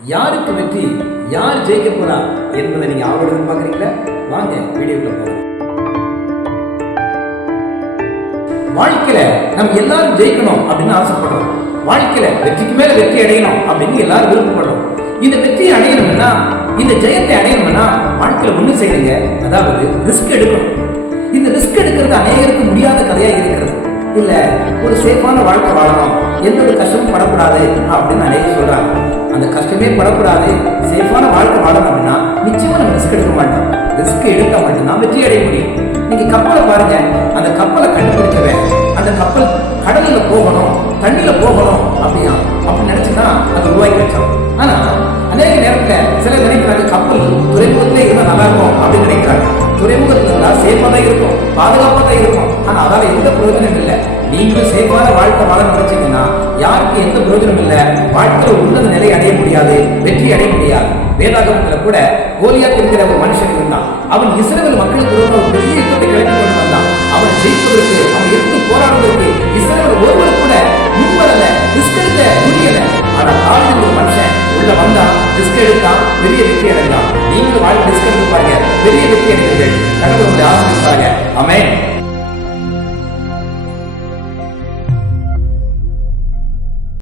யாருக்கு வெற்றி, யார் ஜெயிக்க போறா என்பதை நீங்க ஆவலோடு பார்க்குறீங்களா? வாங்க வீடியோக்குள்ள போகலாம். வாழ்க்கையில நம்ம எல்லாரும் ஜெயிக்கணும் அப்படின்னு ஆசைப்படுறோம். வாழ்க்கையில வெற்றிக்கு மேல வெற்றி அடையணும் அப்படின்னு எல்லாரும் விருப்பப்படுறோம். இந்த வெற்றியை அடையணும்னா, இந்த ஜெயத்தை அடையணும்னா வாழ்க்கையில ஒண்ணு செய்யுங்க, அதாவது ரிஸ்க் எடுக்கணும். இந்த ரிஸ்க் எடுக்கிறது அநேகருக்கு முடியாத கதையா இருக்கிறது. இல்ல ஒரு சேஃபான வாழ்க்கை வாழணும், எந்த ஒரு கஷ்டமும் படக்கூடாது அப்படின்னு அநேகர் சொல்றாங்க. அந்த கஷ்டமே படக்கூடாது, சேஃபான வாழ்க்கை வாழணும் அப்படின்னா நிச்சயமா நம்ம ரிஸ்க் எடுக்க மாட்டோம். ரிஸ்க் எடுக்க மட்டும்தான் வெற்றி அடைய முடியும். நீங்க கப்பலை பாருங்க, அந்த கப்பலை கண்டுபிடிச்சவன் அந்த கப்பல் கடல்ல போகணும், தண்ணியில போகணும் அப்படின்னா அப்படி நினைச்சுதான் அது உருவாக்கி வச்சோம். ஆனா அநேக நேரத்துல சிலர் நினைக்கிறாங்க கப்பல் துறைமுகத்திலே இருந்தா நல்லா இருக்கும் அப்படின்னு நினைக்கிறாங்க. துறைமுகத்துல இருந்தா சேஃபா தான் இருக்கும், பாதுகாப்பா தான் இருக்கும். ஆனா அதால எந்த பிரயோஜனம் இல்லை. நீங்களும் சேஃபான வாழ்க்கை வாழ நினைச்சீங்கன்னா யாருக்கு எந்த பிரயோஜனம் இல்லை. வாழ்க்கையில உன்னத நிலை அடைய முடியாது, வெற்றி அடைய முடியாது. வேதாகமத்துல கூட கோலியாத் என்கிற ஒரு மனுஷன் இருந்தான். அவன் இஸ்ரவேல் மக்களுக்கு ஒரு பெரிய யுத்தத்தை கிளப்பி கொண்டு வந்தான். அவன் ஜெயிப்பதற்கு, அவன் எடுத்து போராடுவதற்கு இஸ்ரவேல் ஒருவர் கூட முன்வரல, ரிஸ்க் எடுக்க முடியல. ஆனா தாவீது ஒரு மனுஷன் உள்ள வந்தான், ரிஸ்க் எடுத்தான், பெரிய வெற்றி அடைந்தான். நீங்களும் வாழ்க்கை ரிஸ்க் எடுத்து பாருங்க, பெரிய வெற்றி அடைவீர்கள். கடவுள் உங்களை ஆசீர்வதிப்பாங்க. ஆமென்.